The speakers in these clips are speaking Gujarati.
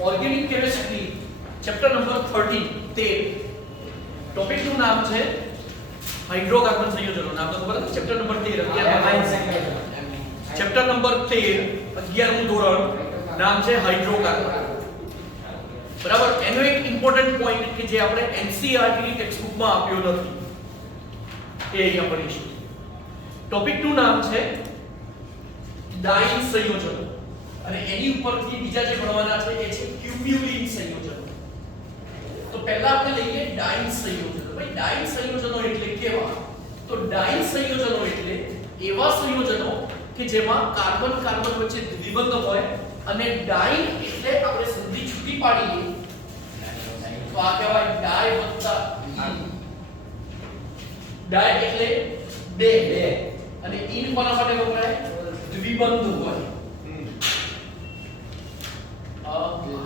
Organic chemistry chapter number 13 topic નું નામ છે હાઇડ્રોકાર્બન સંયોજનો. નામ તો ખબર છે? ચેપ્ટર નંબર 13 ચેપ્ટર નંબર 13 11મું ધોરણ, નામ છે હાઇડ્રોકાર્બન. બરાબર. એનો એક ઇમ્પોર્ટન્ટ પોઈન્ટ કે જે આપણે એનસીઈઆરટી ની ટેક્સ્ટ બુકમાં આપ્યો નથી એ અહીંયા ભણીશું. ટોપિક નું નામ છે ડાઇન સંયોજનો અને એની ઉપરથી બીજા જે ભણવાના છે એ છે ક્યુમ્યુલિન સંયોજનો. તો પહેલા આપણે લઈએ ડાઇન સંયોજનો. ભાઈ ડાઇન સંયોજનો એટલે કેવા? તો ડાઇન સંયોજનો એટલે એવા સંયોજનો કે જેમાં કાર્બન કાર્બન વચ્ચે દ્વિબંધ હોય અને ડાઇન એટલે આપણે સંધિ છૂટી પાડીએ તો આ કહેવાય ડાય વત્તા ઈન. ડાય એટલે બે અને ઈન કોના માટે વપરાય? દ્વિબંધ હોય,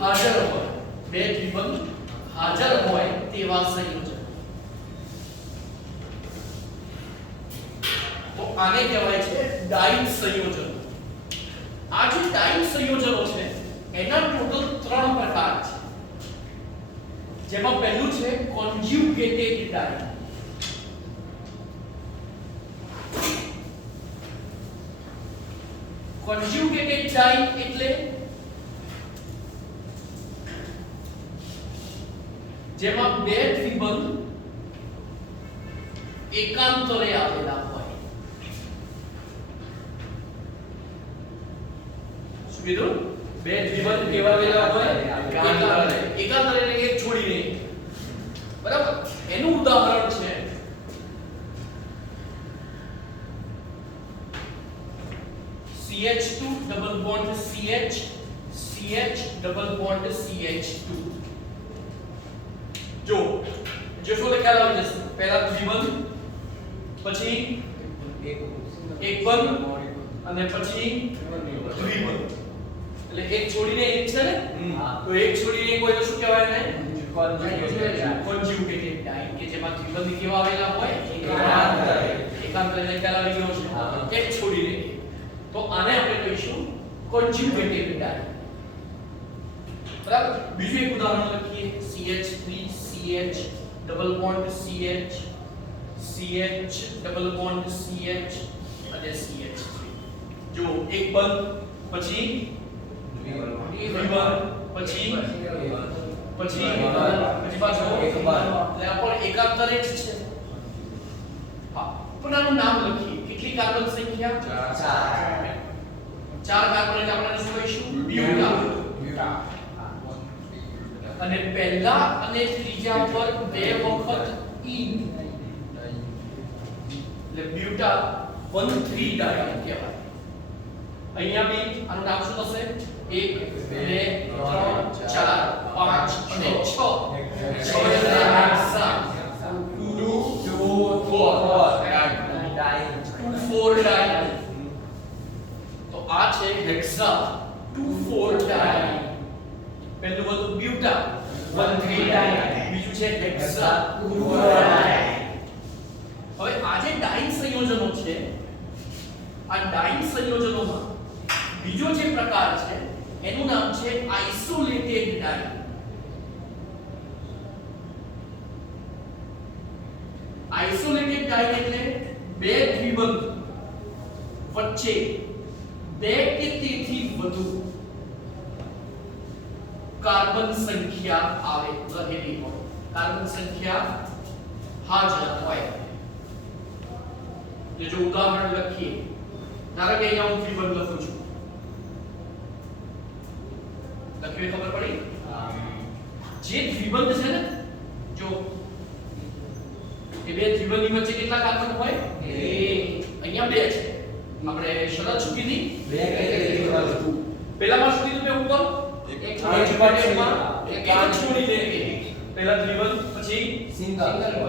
હાજર હોય, બે દ્વિબંધ હાજર હોય તેવા સંયોજન. તો આને કહેવાય છે ડાઇન સંયોજન. આ જે ડાઇન સંયોજનો છે એના ટોટલ 3 પ્રકાર છે. જેમાં પહેલું છે કોન્જ્યુગેટેડ ડાઇન. કોન્જ્યુગેટેડ ડાઇન એટલે જેમાં બે દ્વિબંધ એકાંતરે આવેલા હોય. શું કીધું? બે દ્વિબંધ કેવા આવેલા હોય? એકાંતરે. એકાંતરે એટલે એક છોડીને. બરાબર. એનું ઉદાહરણ છે CH2 double bond CH, CH double bond CH2. જો શું ખ્યાલ આવી જશે? પહેલા દ્વિબંધ, પછી એક બંધ અને પછી દ્વિબંધ. એટલે એક છોડીને એક છે ને, તો એક છોડીને એક હોય તો શું કહેવાય એને? કોન્જ્યુગેટેડ ડાઇન, કે જેમાં દ્વિબંધ કેવા આવેલા હોય? એકાંતરે. ખ્યાલ આવી ગયો છે? એક છોડીને. તો આને આપણે કહીશું કોન્જ્યુગેટેડ ડાઇન. બરાબર. બીજું એક ઉદાહરણ લખીએ CH3 CH double bond CH, CH double bond CH અને CH3. જો એક બંધ, પછી દ્વિબંધ, પછી પાછો એટલે આ પણ એકાંતરે જ છે. હા, પણ આનું નામ લખીએ. કેટલી કાર્બન સંખ્યા? 4 કાર્બન એટલે આપણે શું કહીશું? બ્યુટા. અને પહેલા અને ત્રીજા પર બે વખત ઈન એટલે બ્યુટા 1,3 ડાઇન કહેવાય. અહીંયા બી આનું નામ શું થશે? 1 2 3 4 5 અને 6 2 4 ડાઇન. તો આ છે હેક્સા 2,4 ડાઇન. પહેલું હતું બ્યુટા 1,3 ડાઇન, બીજું છે હેક્સા 2,4 ડાઇન. હવે આ જે ડાઇન સંયોજનો છે, આ ડાઇન સંયોજનોમાં બીજો જે પ્રકાર છે એનું નામ છે આઇસોલેટેડ ડાઇન. આઇસોલેટેડ ડાઇન એટલે બે દ્વિબંધ વચ્ચે બે કે તેથી વધુ કાર્બન સંખ્યા રહેલી હોય. કાર્બન સંખ્યા હાજર હોય. જો ઉદાહરણ લખીએ, ધારો કે અહીંયા હું દ્વિબંધ લખું છું. લખ્યું ખબર પડી? જે દ્વિબંધ છે ને, જો એ બે દ્વિબંધની વચ્ચે કેટલા કાર્બન હોય? અહીંયા 2 છે. આપણે શરત શું કીધી? 2 કે વધુ. પહેલામાં શું કીધું? મેં ઉપર એક છોડી દે. પહેલા દ્વિબંધ, પછી સિંગલ,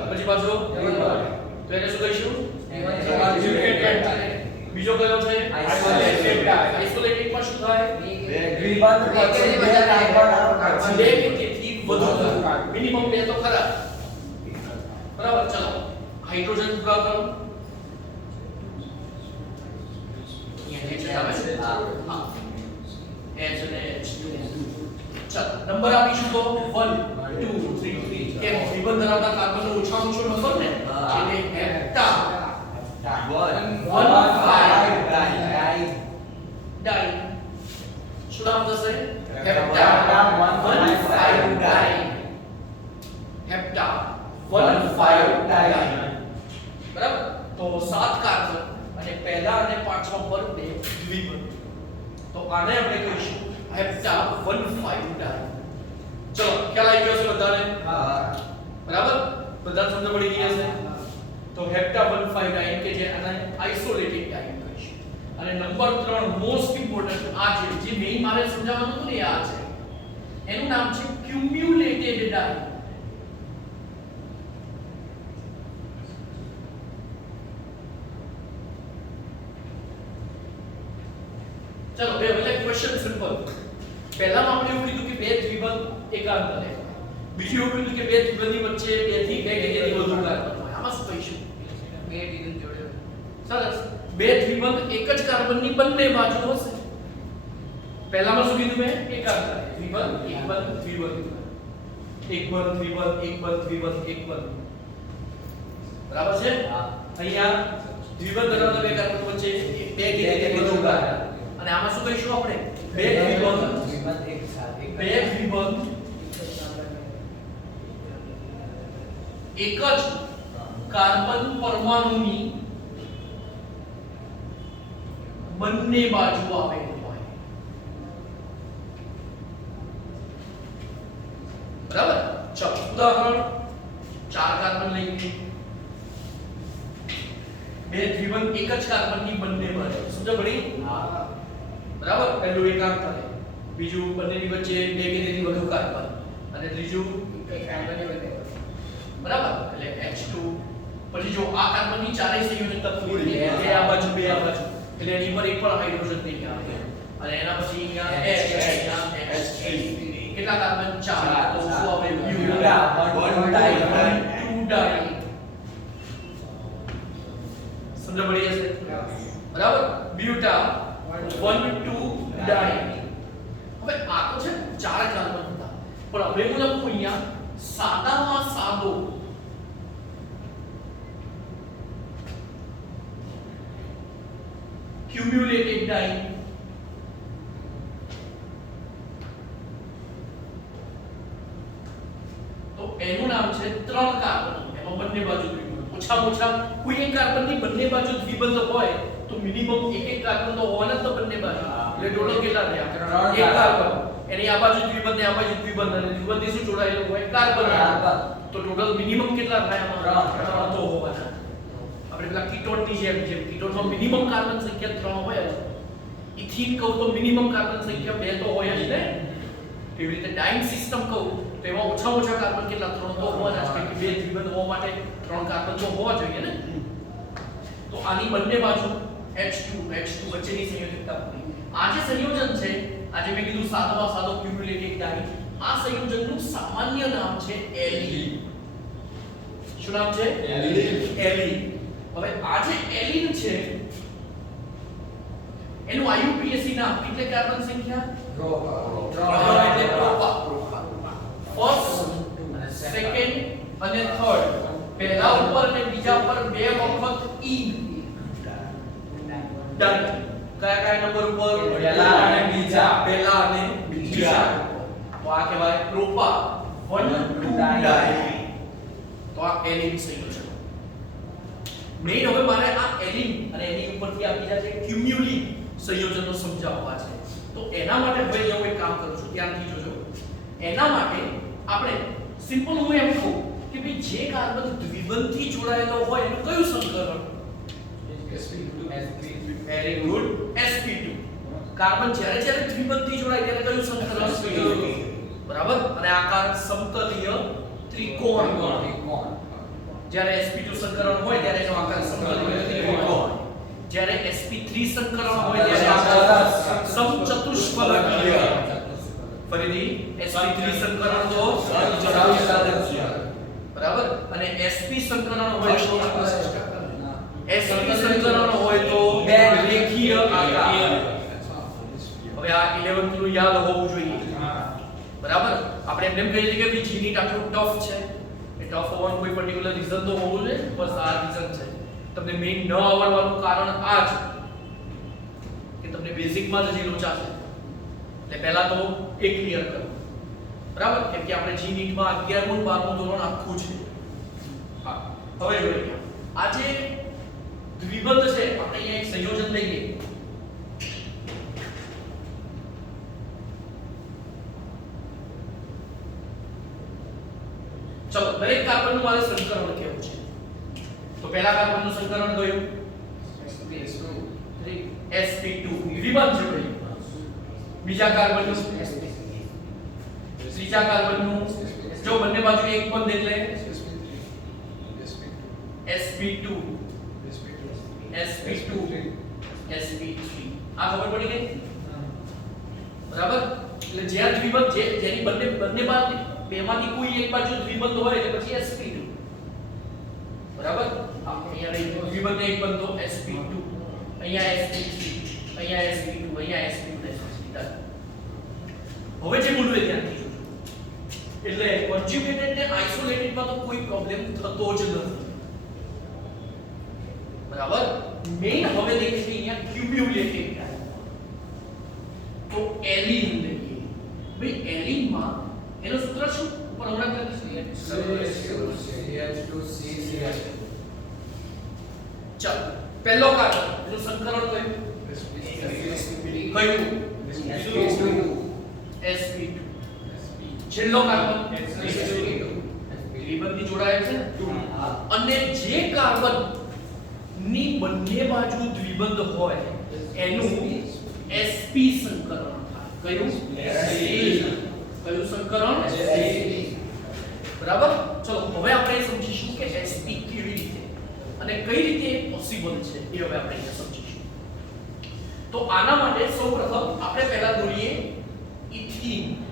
પછી પાછો દ્વિબંધ. તો એને શું કહીશું? બીજો કયો છે? આઇસોલેટેડ. આઇસોલેટેડ માં શું થાય? બે દ્વિબંધ પછી બે કાર્બન, બે કે તેથી વધુ. મિનિમમ 2 તો ખરા. બરાબર. ચલો હાઇડ્રોજન પૂરા કરો. અહીંયા જે આવે છે હા H અને H ચાલો નંબર આપીશું તો 1 2 3 કેમ દ્વિબંધ ધરાવતા કાર્બનનો ઓછામાં ઓછો નંબર ને એટલે હેપ્ટા 1 5 ડાઈ શું નામ થશે હેપ્ટા 1 5 ડાઈ હેપ્ટા 1 5 ડાઈ બરાબર તો 7 કાર્બન અને પહેલા અને પાછલા પર બે દ્વિબંધ તો આને આપણે કહીશું હેપ્ટા 1 5 ડાઈ ચલો ખ્યાલ આવી ગયો છે બધાને હા બરાબર બધા સમજ પડી ગઈ હશે તો હેપ્ટા 1 5 ડાઈ કે જે આને આઇસોલેટેડ ડાઈ કહીશું અને નંબર 3 મોસ્ટ ઇમ્પોર્ટન્ટ આ છે જે મેઈન મારે સમજાવવાનું હતું ને આ છે એનું નામ છે ક્યુમ્યુલેટેડ ડાઈ चलो બે એટલે ક્વેશ્ચન સિમ્પલ પહેલામાં આપણે એવું કીધું કે બે દ્વિબંધ એકાંતરે બીજું એવું કીધું કે બે દ્વિબંધની વચ્ચે બે થી બે કે તેથી વધુ કાર્બન હોય આમાં શું કહીશું બે દ્વિબંધ જોડે સરસ બે દ્વિબંધ એક જ કાર્બનની બંને બાજુ હશે પહેલામાં શું કીધું મેં એકાંતરે દ્વિબંધ એક બંધ દ્વિબંધ એક બંધ દ્વિબંધ એક બંધ દ્વિબંધ એક બંધ બરાબર છે અહીંયા દ્વિબંધ ધરાવતા બે કાર્બન વચ્ચે બે કે તેથી વધુ કાર્બન અને આમાં શું કહીશું આપણે બે દ્વિબંધ એક સાથે બે દ્વિબંધ એક જ કાર્બન પરમાણુની બંને બાજુ આવેલું હોય બરાબર ચલો ઉદાહરણ 4 કાર્બન લઈએ બે દ્વિબંધ એક જ કાર્બનની બંને બાજુ સમજો પડી હા બરાબર પહેલું એકાંતરે બીજું બંનેની વચ્ચે બે કે તેથી વધુ કાર્બન અને ત્રીજું કાર્બનની વચ્ચે બરાબર એટલે H2 પછી જો આ કાર્બનની ચારેય સંયોજકતા પૂરી છે આ બાજુ બે આ બાજુ એટલે એની પર એક પણ હાઇડ્રોજન નહીં આવે અને એના પછી અહીંયા H અહીંયા H3 કેટલા કાર્બન 4 તો શું આવે બ્યુટા 1 ડાઈ 2 ડાઈ સમજ પડી હશે બરાબર બ્યુટા 1 2 ડાઈ હવે આ તો છે 4 કાર્બન હતા પણ હવે હું લખું અહીંયા સાદામાં સાદો ક્યુમ્યુલેટેડ ડાઈ તો એનું નામ છે 3 કાર્બન એમાં બંને બાજુ દ્વિબંધ ઓછામાં ઓછા કોઈ એક કાર્બનની બંને બાજુ દ્વિબંધ હોય તો મિનિમમ એક કાર્બન તો હોવાના જ બંને બાજુ એટલે ટોટલ કેટલા થયા એક કાર્બન એની આ બાજુ દ્વિબંધ ને આ બાજુ દ્વિબંધ અને દ્વિબંધ શું જોડાયેલું હોય કાર્બન તો ટોટલ મિનિમમ કેટલા થાય આમાં 3 તો હોવાના આપણે પેલા કીટોનની જેમ કીટોનમાં મિનિમમ કાર્બન સંખ્યા 3 હોય ઇથીન કહું તો મિનિમમ કાર્બન સંખ્યા 2 તો હોય જ ને એવી રીતે ડાઇન સિસ્ટમ કહું તો એમાં ઓછામાં ઓછા કાર્બન કેટલા 3 તો હોવાના છે કે બે દ્વિબંધ હોવા માટે 3 કાર્બન તો હોવા જોઈએ ને તો આની બંને બાજુ H2 વચ્ચેની સંયોજકતા પૂરી આ જે સંયોજન છે આજે મેં કીધું સાદામાં સાદો ક્યુમ્યુલેટેડ ડાઈ આ સંયોજનનું સામાન્ય નામ છે એલિન શું નામ છે એલિન હવે આ જે એલિન છે એનું IUPAC નામ એટલે કાર્બન સંખ્યા એટલે પ્રોપા ફર્સ્ટ સેકન્ડ અને થર્ડ પહેલા ઉપર અને બીજા પર બે વખત ઈ ડન કયા નંબર ઉપર પહેલા અને બીજા તો આ કહેવાય પ્રોપા 1 2 ડાઈ તો આ એલિન સંયોજન મેઈન હવે મારે આ એલિન અને એની ઉપરથી આ બીજા છે ક્યુમ્યુલિન સંયોજનો સમજાવવા છે તો એના માટે હવે હું એક કામ કરું છું ધ્યાનથી જોજો એના માટે આપણે સિમ્પલ હું એમ કહું કે ભાઈ જે કાર્બન દ્વિબંધથી જોડાયેલો હોય એનું કયું સંકરણ sp2 very good sp2 carbon જ્યારે દ્વિબંધથી જોડાય ત્યારે કયું સંકરણ sp2 બરાબર અને આકાર સમતલીય ત્રિકોણ જ્યારે sp2 સંકરણ હોય ત્યારે એનો આકાર સમતલીય ત્રિકોણ જ્યારે sp3 સંકરણ હોય ત્યારે આકાર સમચતુષ્ફલકીય ફરીથી sp3 સંકરણ તો સમચતુષ્ફલકીય બરાબર અને sp સંકરણ હોય તો sp સંકરણ હોય તો રેખીય આકાર હવે આ 11th નું યાદ હોવું જોઈએ બરાબર આપણે એમ કહીએ છીએ કે ભઈ જી નીટ આટલું ટફ છે એ ટફ હોવાનું કોઈ પર્ટિક્યુલર રીઝન તો હોવું જોઈએ બસ આ રીઝન છે તમને મેઇન ન આવડવાનું કારણ આ છે કે તમને બેઝિકમાં જ હજી લોચા છે એટલે પહેલા તો એ ક્લિયર કરો બરાબર કેમ કે આપણે જી નીટમાં 11મું 12મું ધોરણ આખું છે હા હવે જોઈએ આ જે દ્વિબંધ છે આપણે અહીંયા એક સંયોજન લઈએ ચલો દરેક કાર્બનનું મારે સંકરણ કેવું છે તો પહેલા કાર્બનનું સંકરણ કયું sp2 દ્વિબંધ છે ભાઈ બીજા કાર્બનનું ત્રીજા કાર્બનનું જો બંને બાજુ એક બંધ એટલે sp2 sp2 sp3 આ ખબર પડી ગઈ બરાબર એટલે જ્યાં દ્વિબંધ જેની બંને બાજુ બેમાંથી કોઈ એક બાજુ દ્વિબંધ હોય એટલે પછી sp2 બરાબર અહીંયા રહી દ્વિબંધ એક બંધો sp2 અહીંયા sp3 અહીંયા sp2 અહીંયા sp2 હવે જે બોલું એ ધ્યાનથી જોજો એટલે કોન્જ્યુગેટેડ ને આઇસોલેટેડ માં તો કોઈ પ્રોબ્લેમ થતો જ નથી બરાબર મેઈન હવે દેખીએ અહીંયા ક્યુમ્યુલેટેડ તો એલિન લઈએ ભાઈ એલિન માં એનો સૂત્ર શું ઉપર હમણાં કરી ચાલો પહેલો કાર્બન એનું સંકરણ કયું sp2 છેલ્લો કાર્બન દ્વિબંધી જોડાયેલ છે અને જે કાર્બન ની બંને બાજુ દ્વિબંધ હોય એનું sp સંકરણ થાય કયું કયું સંકરણ બરાબર ચલો હવે આપણે સમજીશું કે sp કેવી રીતે અને કઈ રીતે પોસિબલ છે એ હવે આપણે સમજીશું તો આના માટે સૌપ્રથમ આપણે પહેલા દોરીએ ઇથીન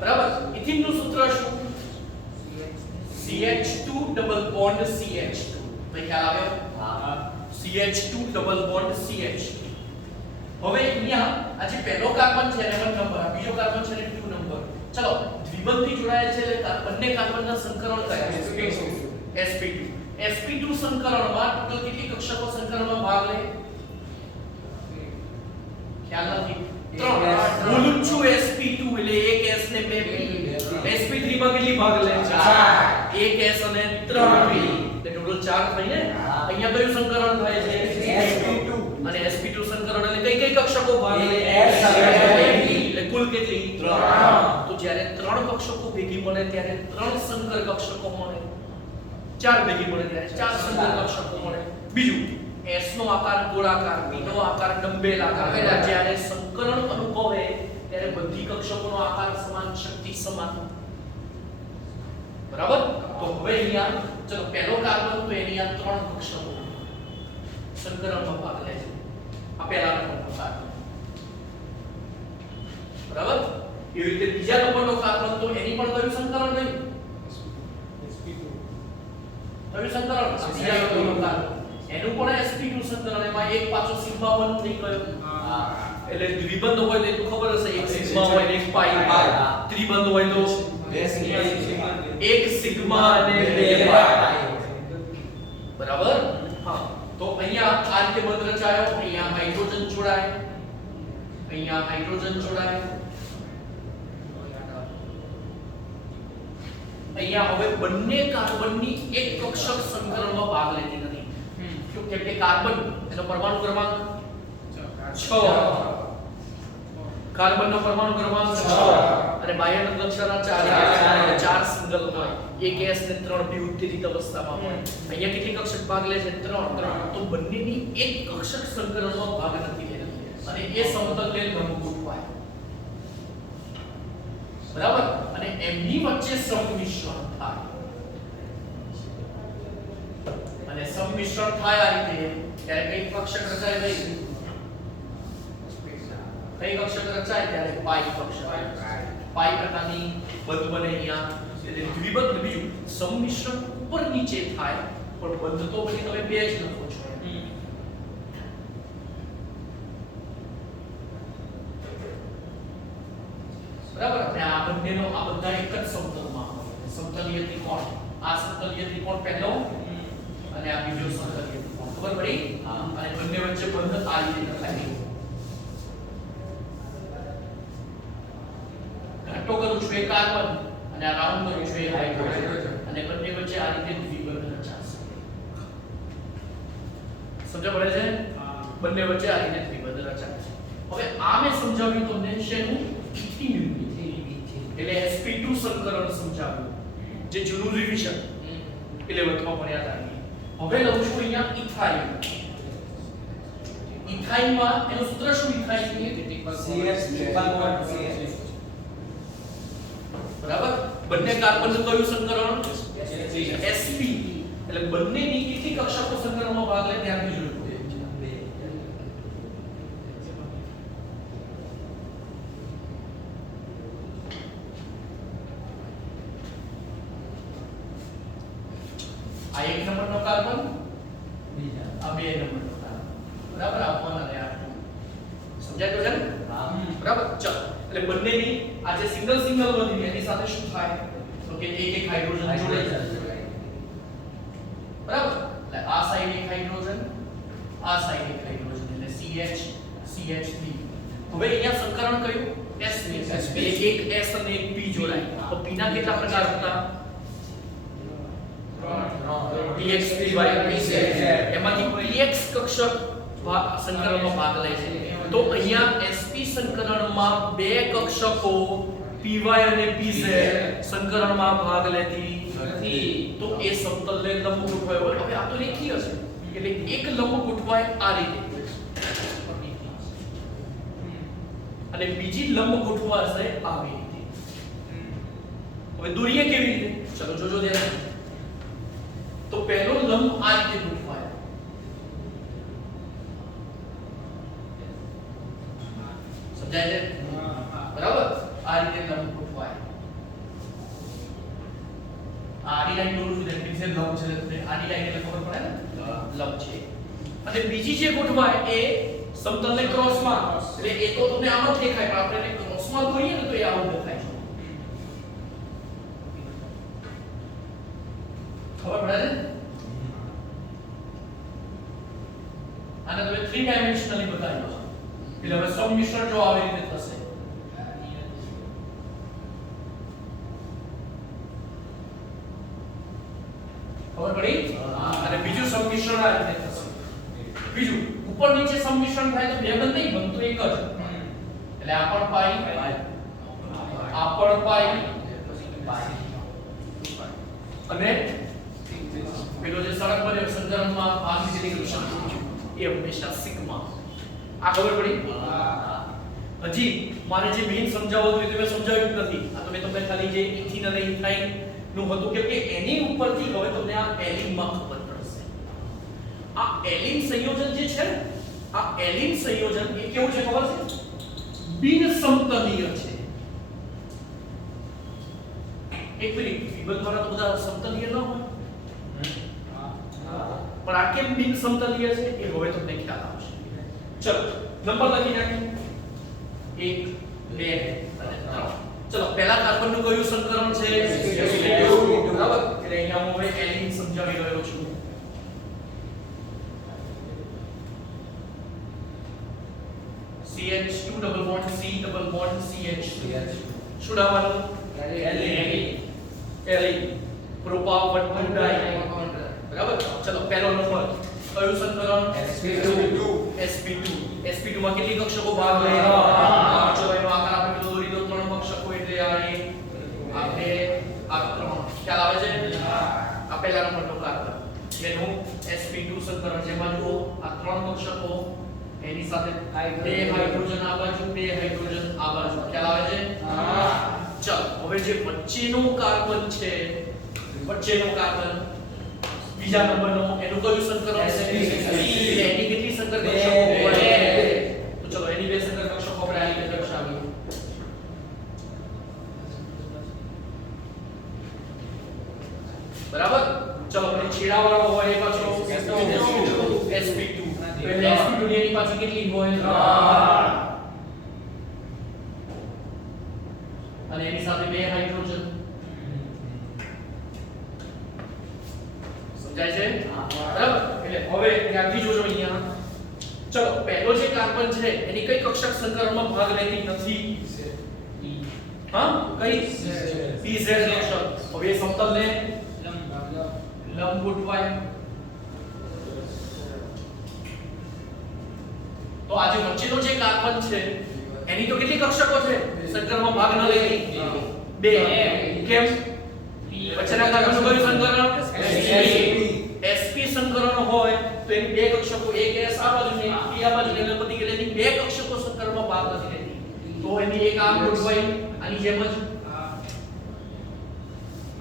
બરાબર ઇથીન નું સૂત્ર શું CH2 ડબલ બોન્ડ CH2 ભાઈ ખ્યાલ આવ્યો હા CH2 ડબલ બોન્ડ CH2 હવે અહીંયા આ જે પહેલો કાર્બન છે એને 1 નંબર આ બીજો કાર્બન છે એને 2 નંબર ચલો દ્વિબંધી જોડાયેલ છે એટલે બંને કાર્બનના સંકરણ કયા sp2 sp2 સંકરણમાં ટોટલ કેટલી કક્ષકો સંકરણમાં ભાગ લે ખ્યાલ નથી 3 બોલું છું sp2 એટલે એક s ને બે p sp3 માં કેટલી ભાગ લે 4 એક s અને 3 p એટલે ટોટલ 4 થઈને અહીંયા કયું સંકરણ થાય છે sp2 અને sp2 સંકરણ એટલે કઈ કક્ષકો ભાગ લે એટલે કુલ કેટલી 3 તો જ્યારે 3 કક્ષકો ભેગી મળે ત્યારે 3 સંકર કક્ષકો મળે 4 ભેગી મળે ત્યારે 4 સંકર કક્ષકો મળે બીજું S નો આકાર ગોળાકાર P નો આકાર ડંબેલ આકાર જ્યારે સંકરણ અનુભવે ત્યારે બધી કક્ષકોનો આકાર સમાન શક્તિ સમાન બરાબર તો હવે અહીંયા ચલો પહેલો કાર્બન તો એની આ 3 કક્ષકો સંકરણમાં ભાગ લે છે આ પહેલા નંબરનો કાર્બન બરાબર એવી રીતે બીજા નંબરનો કાર્બન તો એની પણ કયું સંકરણ થયું sp2 કયું સંકરણ બીજા નંબરનો કાર્બન એનું પણ sp2 સંકરણ એમાં એક પાછો સિગ્મા 1 થઈ ગયો એટલે દ્વિબંધ હોય તો ખબર હશે એક સિગ્મા હોય ને એક પાઈ ત્રિબંધ હોય તો એક સિગ્મા અને બે પાઈ બરાબર હા તો અહીંયા આ રીતે બંધ રચાયો અહીંયા હાઇડ્રોજન જોડાય અહીંયા હાઇડ્રોજન જોડાય અહીંયા હવે બંને કાર્બનની એક કક્ષક સંકરણમાં ભાગ લેતી નથી કેમ કે કાર્બન એનો પરમાણુ ક્રમાંક 6 કાર્બન નો પરમાણુ ક્રમાંક 6 અને બાહ્ય લક્ષણના 4 સિંગલ હોય એક s ને 3 p ઉત્તેજિત અવસ્થામાં હોય અહીંયા કેટલી કક્ષક ભાગ લે છે 3 તો બંનેની એક કક્ષક સંકરણમાં ભાગ નથી લેતી અને એ સમતલ લેલ ઘન ગોઠવાય બરાબર અને એમની વચ્ચે સંમિશ્રણ થાય અને સંમિશ્રણ થાય આ રીતે ત્યારે કઈ કક્ષક રચાય નહીં કઈ કક્ષક રચાય ત્યારે પાઈ કક્ષક પાઈ પ્રકારની બંધ બને અહીંયા એટલે દ્વિબંધ બીજું સંમિશ્રણ ઉપર નીચે થાય પણ બંધ તો પછી તમે બે જ લખો છો બરાબર અને આ બંનેનો આ બધા એક જ સમતલમાં હોય સમતલીય ત્રિકોણ આ સમતલીય ત્રિકોણ પહેલો અને આ બીજો સમતલીય ત્રિકોણ ખબર પડી અને બંને વચ્ચે બંધ આ રીતે થાય ઘાટો કરું છું એ કાર્બન અને આ રાઉન્ડ કરું છું એ હાઇડ્રોજન અને બંને વચ્ચે આ રીતે દ્વિબંધ રચાશે સમજ પડે છે બંને વચ્ચે આ રીતે દ્વિબંધ રચાશે હવે આ મેં સમજાવ્યું તમને શેનું ઇથિલિન એટલે sp2 સંકરણ સમજાવ્યું જે જૂનું રિવિઝન 11th માં ભણ્યા હતા હવે લઉં છું અહીંયા ઇથાઇલ ઇથાઇલ માં એનું સૂત્ર શું ઇથાઇલ CH બરાબર બંને કાર્બન નું કયું સંકરણ sp એટલે બંનેની કેટલી કક્ષકો સંકરણમાં ભાગ લે ધ્યાનથી જોજો આ એક નંબરનો કાર્બન બીજા આ બે નંબરનો કાર્બન બરાબર આ 1 અને આ 2 સમજાય તો છે ને બરાબર ચલો એટલે બંનેની આ જે સિંગલ બની એની સાથે શું થાય તો કે એક હાઇડ્રોજન જોડાઈ જાય બરાબર એટલે આ સાઈડ એક હાઇડ્રોજન આ સાઈડ એક હાઇડ્રોજન એટલે CH3 હવે અહીંયા સંકરણ કયું sp એક s અને એક p જોડાય તો p ના કેટલા પ્રકાર હતા px3 pz એમાંથી px કક્ષક સંકરણમાં ભાગ લે છે તો અહીંયા sp સંકરણમાં બે કક્ષકો py અને pz સંકરણમાં ભાગ લેતી નથી તો એ સમતલને લંબ ગોઠવાય હવે આ તો રેખીય છે એટલે એક લંબ ગોઠવાય આ રીતે અને બીજી લંબ ગોઠવાશે આવી રીતે હવે દોરીએ કેવી રીતે ચલો જોજો ધ્યાન તો પહેલો લંબ આ રીતે ગોઠવાય સમજાય છે બરાબર આ રીતે લંબ ગોઠવાય આડી લાઈન દોરું છું એટલે કે લંબ છે એટલે આડી લાઈન એટલે ખબર પડે ને લંબ છે અને બીજી જે ગોઠવાય એ સમતલને ક્રોસમાં એટલે એ તો તમને આમ જ દેખાય પણ આપણે એને ક્રોસમાં દોરીએ ને તો એ આવું દેખાય છે ખબર પડે છે આને તમે 3 ડાયમેન્શનલી બતાવ્યો છે એટલે હવે સંમિશ્રણ જો આવી રીતે થશે ખબર પડી અને બીજું સંમિશ્રણ આ રીતે થશે બીજું ઉપર નીચે સંમિશ્રણ થાય તો બે બંધ નહીં બનતું એક જ એટલે આ પણ પાઈ અને પેલો જે સળંગ બન્યો સંકરણમાં ભાગ લીધેલી કક્ષક એ હંમેશા સિગ્મા આ ખબર પડી હજી મારે જે મેઈન સમજાવવું હતું એ મેં સમજાવ્યું નથી આ તો મેં તમને ખાલી જે ઇથિન અને ઇથાઇન નું હતું કે એની ઉપરથી હવે તમને આ એલિન માં ખબર પડશે આ એલિન સંયોજન જે છે આ એલિન સંયોજન એ કેવું છે ખબર છે બિન સમતલીય છે એક મિનિટ વિબંધ દ્વારા તો બધા સમતલીય ન હોય પણ આ કેમ બિન સમતલીય છે એ હવે તમને ખ્યાલ આવશે ચલો નંબર લખી નાખીએ 1 2 અને 3 ચલો પહેલા કાર્બન નું કયું સંકરણ છે બરાબર એટલે અહીંયા હું હવે એલિન સમજાવી રહ્યો છું CH2 double bond C double bond CH શું નામવાનું એલિન પ્રોપા 1 ડાઈ બરાબર ચલો પહેલો નંબર કયું સંકરણ sp2 માં કેટલી કક્ષકો ભાગ લે ચલો એનો આકાર આપણે કીધો દોરી દો ત્રણ કક્ષકો એટલે આપણે આ ત્રણ ખ્યાલ આવે છે આ પહેલા નંબરનો કાર્બન જેનું sp2 સંકરણ જેમાં જો આ ત્રણ કક્ષકો એની સાથે બે હાઇડ્રોજન આ બાજુ બે હાઇડ્રોજન આ બાજુ ખ્યાલ આવે છે ચલો હવે જે વચ્ચેનો કાર્બન છે વચ્ચેનો કાર્બન બીજા નંબરનો એનું કયું સંકરણ છે એની કેટલી સંકર કક્ષકો હોય તો ચલો એની બે સંકર કક્ષકો આપણે આ રીતે દર્શાવીએ બરાબર ચલો આપણે છેડાવાળો હોય એ પાછો sp2 તો એટલે sp2 ની એની પાછી કેટલી હોય અને એની સાથે બે હાઇડ્રોજન. સમજાય છે? બરાબર. એટલે હવે ધ્યાનથી જોજો અહીંયા. ચલો, પહેલો જે કાર્બન છે એની કઈ કક્ષક સંકરણમાં ભાગ લેતી નથી? હા, કઈ? pz કક્ષક. હવે એ સમતલને લંબ ગોઠવાય. તો આ જે વચ્ચેનો જે કાર્બન છે એની તો કેટલી કક્ષકો છે સંકરણમાં ભાગ ન લેતી? બે. કેમ? વચ્ચેના કાર્બનનું કયું સંકરણ? sp સંકરણ હોય તો એની બે કક્ષકો, એક s આ બાજુ ને એક p આ બાજુ, એટલે બધી એટલે એની બે કક્ષકો સંકરણમાં ભાગ નથી લેતી. તો એની એક આમ ગોઠવાય આની જેમ જ.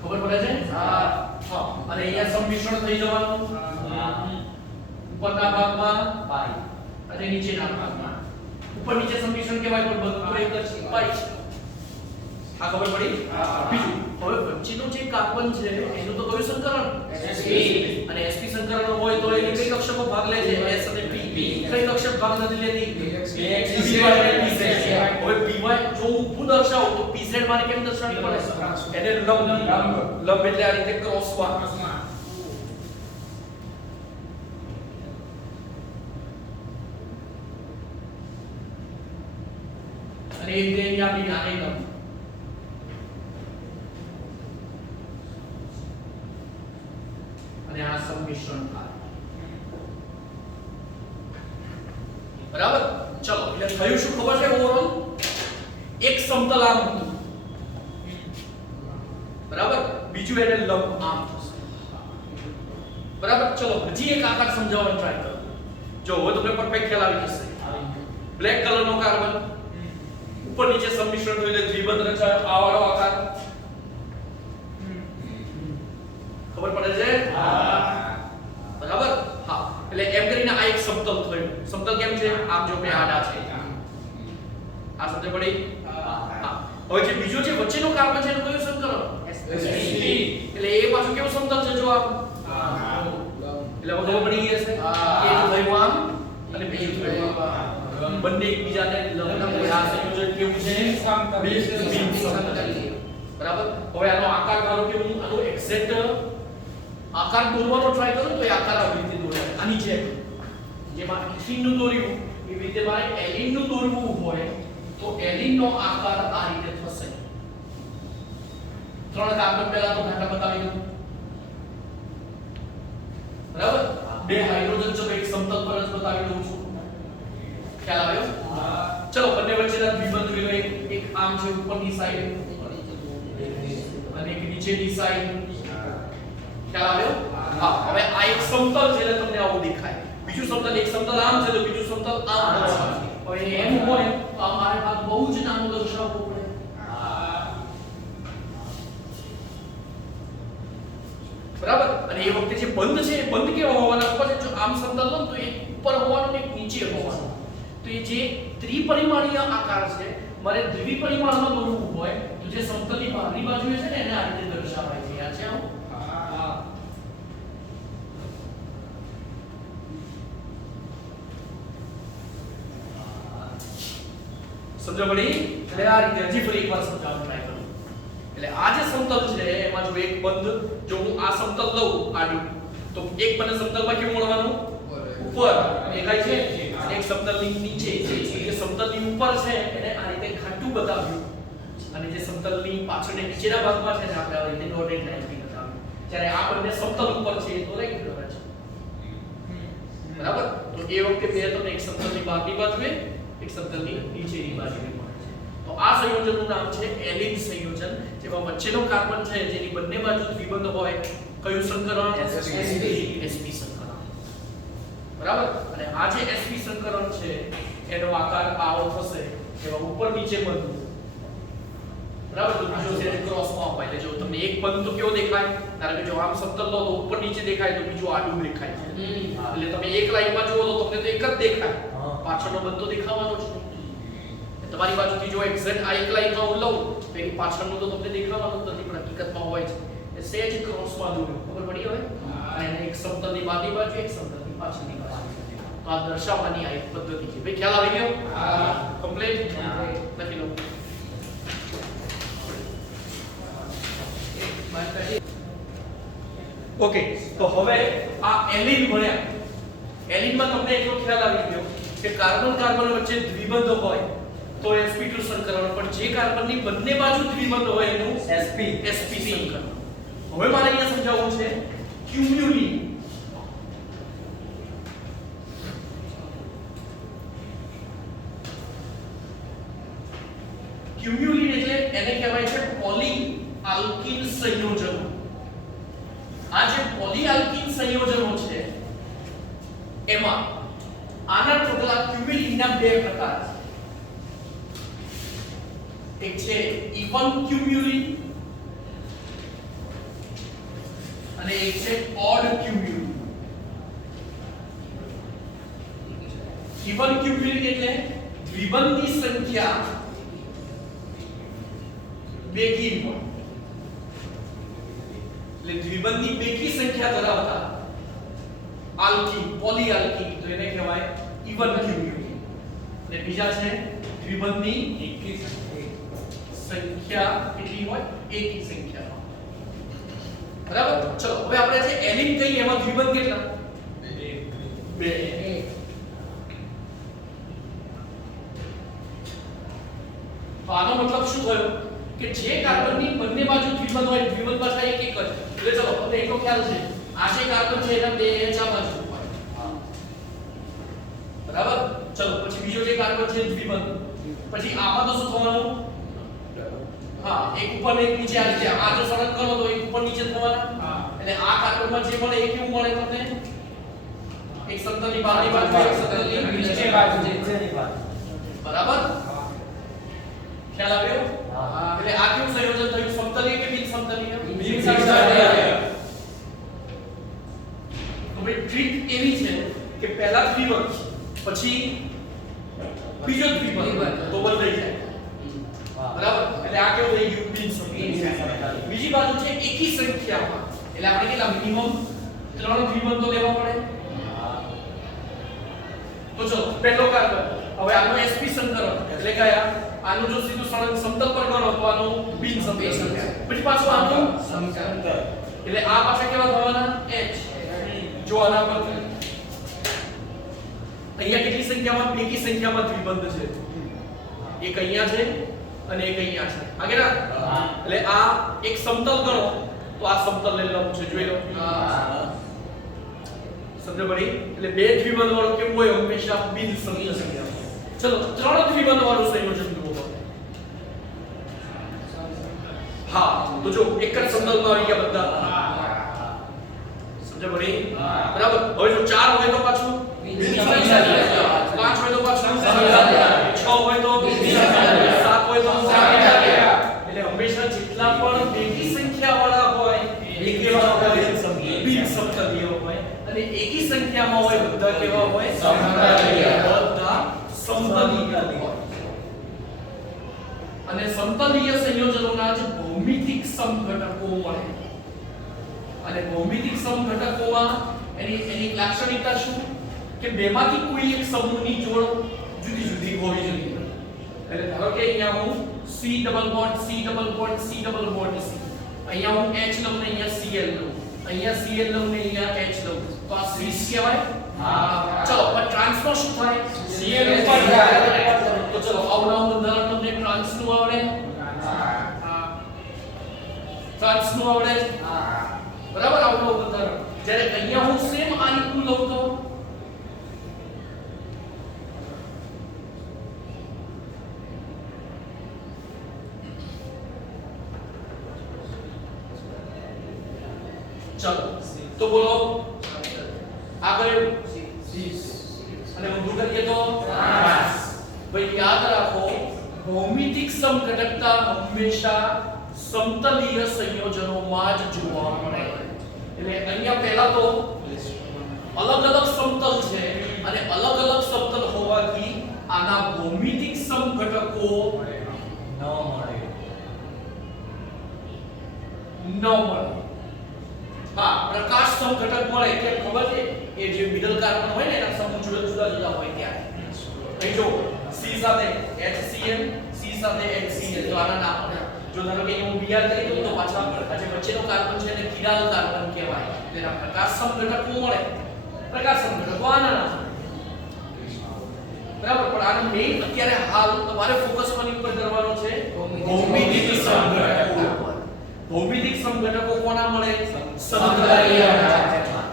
ખબર પડે છે? હા. અને અહીંયા સંમિશ્રણ થઈ જવાનું. ઉપરના ભાગમાં પાઈ અને નીચેના ભાગમાં. ઉપર નીચે સંમિશ્રણ કહેવાય પણ બધું તો એક જ પાઈ છે. આ ખબર પડી? બીજું, હવે વચ્ચેનો જે કાર્બન છે એનું તો કયું સંકરણ? sp. અને sp સંકરણ હોય તો એની કઈ કક્ષકો ભાગ લે છે? s અને p. કઈ કક્ષક ભાગ નથી લેતી? pz અને pz. હવે py જો ઊભું દર્શાવો તો pz મારે કેમ દર્શાવવી પડે? એને લંબ. લંબ એટલે આ રીતે ક્રોસમાં. અને એક દે અહીંયા આપણી આને લંબ. અને આ સંમિશ્રણ થાય. બરાબર. ચલો, એટલે થયું શું ખબર છે? ઓવરઓલ એક સમતલ આમ હતું. બરાબર. બીજું એને લંબ આમ થશે. બરાબર. ચલો, હજી એક આકાર સમજાવવાનો ટ્રાય કરો. જો હવે તમને પરફેક્ટ ખ્યાલ આવી જશે. બ્લેક કલરનો કાર્બન, ઉપર નીચે સંમિશ્રણ થયું એટલે દ્વિબંધ રચાયો. આ વાળો આકાર ખબર પડે છે? હા. બરાબર. હા, એટલે એમ કરીને આ એક સમતલ થયું. સમતલ કેમ છે? આમ જો બે આડા છે. આ સમજ પડી? હા. હવે જે બીજો જે વચ્ચેનો કાર્બન છે એનું કયું સંકરણ? sp. એટલે એ પાછું કેવું સમતલ છે? જો આમ. એટલે હવે ખબર પડી ગઈ હશે. એક થયું આમ અને બીજું થયું આમ. બંને એકબીજાને લંબ. આ સંયોજન કેવું છે? બિન સમતલ. બરાબર. હવે આનો આકાર ધારો કે હું આનો એક્ઝેક્ટ આકાર દોરવાનો ટ્રાય કરું તો એ આકાર આવી રીતે દોરાય. આની જેમ જેમાં ઇથિન નું દોર્યું એવી રીતે મારે એલિન નું દોરવું હોય તો એલિન નો આકાર આ રીતે થશે. ત્રણ કાર્બન પહેલા તો ઘાટા બતાવી દઉં. બરાબર. બે હાઇડ્રોજન છે એક સમતલ પર જ બતાવી દઉં છું. ખ્યાલ આવ્યો? ચલો, બંને વચ્ચેના દ્વિબંધ વિલો એક આમ છે ઉપરની સાઈડ અને એક નીચેની સાઈડ. ખ્યાલ આવ્યો? હા. હવે આ એક સમતલ છે એટલે તમને આવું દેખાય. બીજું સમતલ, એક સમતલ આમ છે તો બીજું સમતલ આમ દર્શાવે. હવે એમ હોય તો અમારે ભાગ બહુ જ નાનું દર્શાવવું પડે. બરાબર. અને એ વખતે જે બંધ છે એ બંધ કેવા હોવાના ખબર છે? જો આમ સમતલ લો તો એક ઉપર હોવાનું ને એક નીચે હોવાનું. તો એ જે ત્રિપરિમાણીય આકાર છે મારે દ્વિપરિમાણમાં દોરવું હોય તો જે સમતલની બહારની બાજુએ છે ને એને આ રીતે દર્શાવાય છે. યાદ છે આવું? સમજો પડી? એટલે આ રીતે હજી ફરી એકવાર સમજાવવાનો ટ્રાય કરું. એટલે આ જે સમતલ છે એમાં જો એક બંધ, જો હું આ સમતલ લઉં આડું તો એક બંને સમતલમાં કેવું મળવાનું? ઉપર. દેખાય છે? અને એક સમતલની નીચે. જે સમતલની ઉપર છે એને આ રીતે ઘાટું બતાવ્યું અને જે સમતલની પાછળને નીચેના ભાગમાં છે ને આપણે આ રીતે ડોટેડ લાઈનથી બતાવ્યું. જ્યારે આ બંને સમતલ ઉપર છે તો રેગ્યુલર છે. બરાબર. તો એ વખતે બે તમને એક સમતલની બહારની બાજુએ એક સમતલની નીચેની બાજુએ મળે છે. તો આ સંયોજનનું નામ છે એલિન સંયોજન. જેમાં વચ્ચેનો કાર્બન છે જેની બંને બાજુ દ્વિબંધ હોય. કયું સંકરણ? sp સંકરણ. બરાબર. અને આ જે sp સંકરણ છે એનો આકાર આવો થશે. એમાં ઉપર નીચે બંધ. બરાબર. તો બીજો છે ક્રોસમાં હોય. એટલે જો તમને એક બંધ તો કેવો દેખાય? કારણ કે જો આમ સમતલ લો તો ઉપર નીચે દેખાય તો બીજું આડું દેખાય છે. એટલે તમે એક લાઈનમાં જુઓ તો તમને તો એક જ દેખાય. પાછળનો બંધ તો દેખાવાનો જ નહીં. તમારી બાજુથી જો એક્ઝેક્ટ આ એક લાઈનમાં હું લઉં તો એની પાછળનું તો તમને દેખાવાનું જ નથી પણ હકીકતમાં હોય છે. એ સહેજ ક્રોસમાં દોર્યું. ખબર પડી હવે? અને એક સમતલની બહારની બાજુ એક સમતલની પાછળની બાજુ. તો આ દર્શાવવાની આ એક પદ્ધતિ છે. ભાઈ ખ્યાલ આવી ગયો? કમ્પ્લીટ. લખી લો. ઓકે, તો હવે આ એલિન ભણ્યા. એલિનમાં તમને એટલો ખ્યાલ આવી ગયો કે કાર્બન કાર્બન વચ્ચે દ્વિબંધ હોય તો sp2 સંકરણ, પણ જે કાર્બનની બંને બાજુ દ્વિબંધ હોય એનું sp સંકરણ. હવે મારે અહીંયા સમજાવવું છે ક્યુમ્યુલિન. ક્યુમ્યુલિન એટલે એને કહેવાય છે પોલી આલ્કિન સંયોજનો. આ જે પોલી આલ્કિન સંયોજનો છે એમાં આના ટોટલ ક્યુમ્યુલિનના બે પ્રકાર છે. એક છે ઇવન ક્યુમ્યુલિન અને એક છે ઓડ ક્યુમ્યુલિન. ઇવન ક્યુમ્યુલિન એટલે દ્વિબંધની સંખ્યા બેકી હોય, એટલે દ્વિબંધની બેકી સંખ્યા ધરાવતા આલ્કીન, પોલી આલ્કીન, તો એને કહેવાય ઇવન ક્યુમ્યુલિન. અને બીજા છે દ્વિબંધની એકી સંખ્યા કેટલી હોય? એકી સંખ્યા. બરાબર. ચલો હવે આપણે જે એલિન કહીએ એમાં દ્વિબંધ કેટલા? બે. તો આનો મતલબ શું થયો કે જે કાર્બનની બંને બાજુ દ્વિબંધ હોય, દ્વિબંધ પાછા એક એક જ. એટલે ચલો તમને એટલો ખ્યાલ છે, આ જે કાર્બન છે એના બે એચ આ બાજુ હોય. બરાબર. ચલો પછી બીજો જે કાર્બન છે દ્વિબંધ, પછી આમાં તો શું થવાનું? હા, એક ઉપર ને એક નીચે આવી જાય. આ જો સળંગ કરો તો એક ઉપર નીચે થવાના. એટલે આ કાર્બનમાં જે મળે એ કેવું મળે તમને? એક સમતલની બહારની બાજુ, એક સમતલની નીચેની બાજુ. બરાબર. ખ્યાલ આવ્યો? એટલે આ કેવું સંયોજન થયું? સમતલીય કે બિન સમતલીય? બિન સમતલીય. તો ભાઈ ટ્રીક એવી છે કે પહેલા દ્વિબંધ પછી બીજો દ્વિબંધ તો બદલાઈ જાય. બરાબર. એટલે આ કેવું થઈ ગયું? બિન સમતલીય. બીજી બાજુ છે એકી સંખ્યામાં, એટલે આપણે કેટલા મિનિમમ 3 દ્વિબંધ તો લેવા પડે. તો ચલો પહેલો કાર્બન, હવે આનો sp સંકરણ એટલે કયા? આનું જો સીધું સળંગ સમતલ પર કરો તો આનું બિન સમતલ. પછી પાછું આનું સમકરણ, એટલે આ પાછા કેવા થવાના? h. જો આના પર અહીંયા કેટલી સંખ્યામાં? બેકી સંખ્યામાં દ્વિબંધ છે. એક અહીંયા છે અને એક અહીંયા છે. આગળ એટલે આ એક સમતલ ગણો તો આ સમતલ લંબ છે. જોઈ લો. સમજો પડી? એટલે બે દ્વિબંધ વાળું કેવું હોય? હંમેશા બિન સમતલ સંખ્યા. ચલો 3 દ્વિબંધ વાળું સંયોજન જુઓ. હા, તો જો એક જ સમતલમાં આવી ગયા બધા. સમજો પડી? બરાબર. હવે જો 4 હોય તો પાછું 5 હોય તો પાછું 6 હોય તો 7 હોય તો એટલે હંમેશા જેટલા પણ બેકી સંખ્યા વાળા હોય એ કેવા હોય? બિન સમતલીય હોય. અને એકી સંખ્યામાં હોય બધા કેવા હોય? સમતલીય. બધા સમતલીય હોય. અને સમતલીય સંયોજનોના જ ભૌમિતિક સમઘટકો મળે. અને ભૌમિતિક સમઘટકોમાં એની લાક્ષણિકતા શું? કે બેમાંથી કોઈ એક સમૂહની જોડ જુદી જુદી હોવી જોઈએ. એટલે ધારો કે અહીંયા હું C double bond C double bond C double bond C, અહીંયા હું H લઉં ને અહીંયા Cl લઉં, અહીંયા Cl લઉં ને અહીંયા H લઉં, તો આ સીસ કહેવાય. હા. ચલો પણ ટ્રાન્સફર શું થાય? Cl ઉપર જાય. તો ચલો અવનવ બંધારણ તમને ટ્રાન્સ નું આવડે? હા. ટ્રાન્સ નું આવડે? હા. બરાબર. અવનવ બંધારણ જ્યારે અહીંયા હું સેમ આ રીતનું લઉં તો ચલો તો બોલો આગળ અને ઊંધું કરીએ તો ભાઈ યાદ રાખો ભૌમિતિક સમઘટકતા હંમેશા સમતલીય સંયોજનોમાં જ જોવા મળે. એટલે અહીંયા પહેલા તો અલગ અલગ સમતલ છે અને અલગ અલગ સમતલ હોવાથી આના ભૌમિતિક સમઘટકો ન મળે. હા, પ્રકાશ સમઘટક મળે કે ખબર છે? એ જે મિડલ કાર્બન હોય ને એના સમૂહ જુદા જુદા હોય ત્યારે. અહીં જો C સાથે HCl, C સાથે HCl, તો આના નામ પડે. જો ધારો કે હું Br કરી દઉં તો પાછા આ જે વચ્ચેનો કાર્બન છે એને કિરાલ કાર્બન કહેવાય. તેના પ્રકાશ સમઘટકો મળે. પ્રકાશ સમઘટકો આના બરાબર. પણ આનો મેઈન અત્યારે હાલ તમારે ફોકસ કોની ઉપર કરવાનો છે? ભૌમિતિક સમઘટકો ઉપર. ભૌમિતિક સમઘટકો કોના મળે? સમઘટકીય.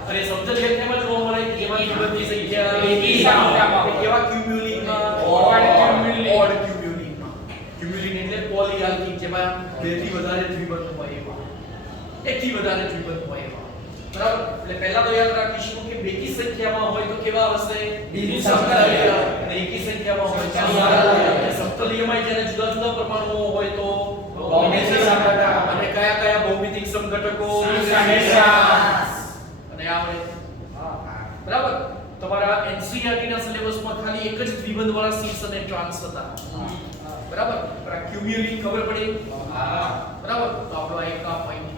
અને સમઘટક વ્યાખ્યામાં જોવા મળે કેવા દ્વિબંધની સંખ્યા એકી સંખ્યામાં. કેવા ક્યુમ્યુલિનમાં? ઓડ ક્યુમ્યુલિનમાં. ક્યુમ્યુલિન એટલે પોલીઆલ્કિન જેમાં બે થી વધારે દ્વિબંધ હોય એવા. એકથી વધારે દ્વિબંધ હોય એવા. બરાબર. એટલે પહેલા તો યાદ રાખીશું કે બેકી સંખ્યામાં હોય તો કેવા આવશે? દ્વિસપ્તલીય. અને એકી સંખ્યામાં હોય તો સમપ્તલીય. સપ્તલીયમાં જ્યારે જુદા જુદા પરમાણુઓ હોય તો ભૌમિતિક સમઘટક. અને કયા કયા ભૌમિતિક સમઘટકો? અને આવડે. બરાબર. તમારા NCERT ના સિલેબસમાં ખાલી એક જ દ્વિબંધ વાળા સિસ અને ટ્રાન્સ હતા. બરાબર. ક્યુમ્યુલિન ખબર પડી? બરાબર. તો આપણો એક આ પોઈન્ટ